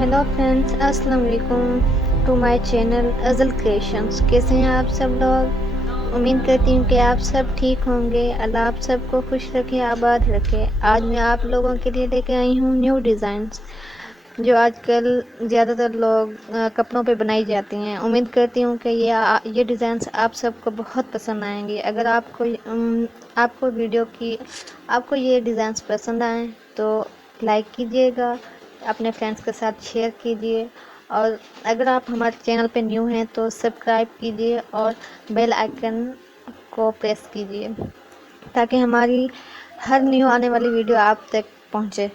Hello friends, अस्सलाम वालेकुम to my channel अज़ल creations. कैसे हैं आप सब लोग? उम्मीद करती हूँ कि आप सब ठीक होंगे। अल्लाह आप सबको खुश रखे, आबाद रखे। आज मैं आप लोगों के लिए लेके आई हूँ न्यू डिज़ाइंस जो आजकल ज़्यादातर लोग कपड़ों पे बनाई जाती हैं। उम्मीद करती हूँ कि ये डिज़ाइंस आप सबको बहुत पसंद आएंगे। अगर आपको ये डिज़ाइंस पसंद आए तो लाइक कीजिएगा, अपने फ्रेंड्स के साथ शेयर कीजिए, और अगर आप हमारे चैनल पे न्यू हैं तो सब्सक्राइब कीजिए और बेल आइकन को प्रेस कीजिए ताकि हमारी हर न्यू आने वाली वीडियो आप तक पहुंचे।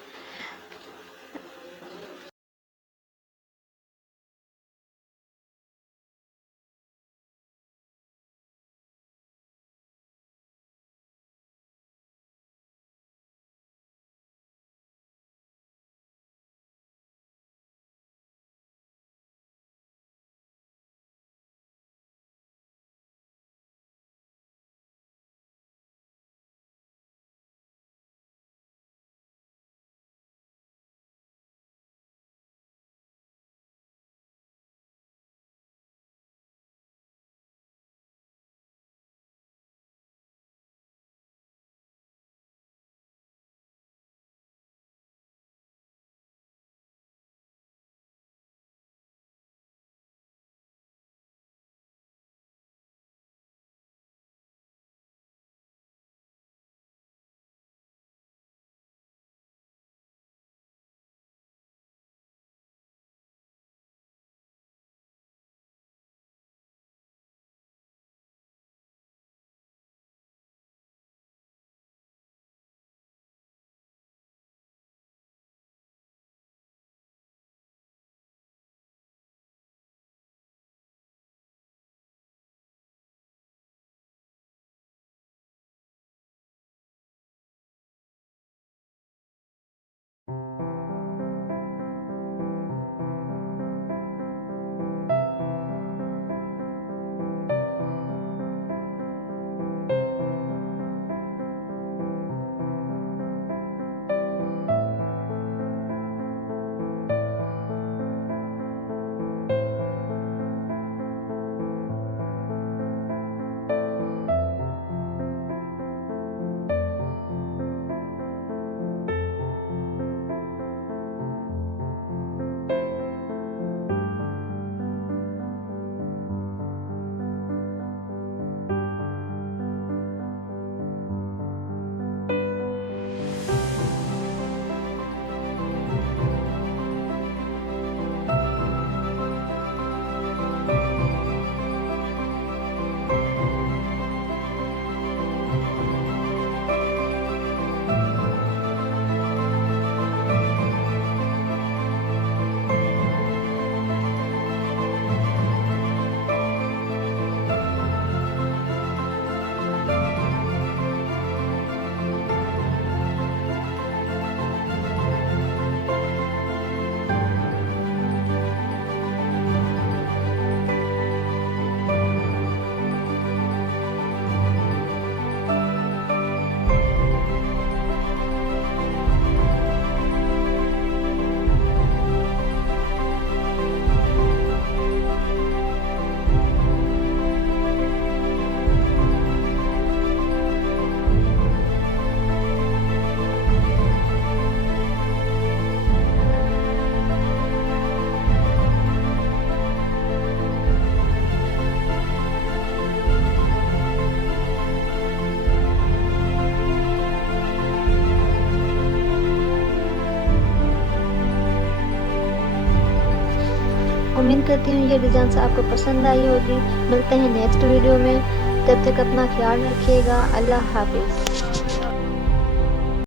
उम्मीद करती हूँ ये डिज़ाइन आपको पसंद आई होगी। मिलते हैं नेक्स्ट वीडियो में, तब तक अपना ख्याल रखिएगा। अल्लाह हाफिज़।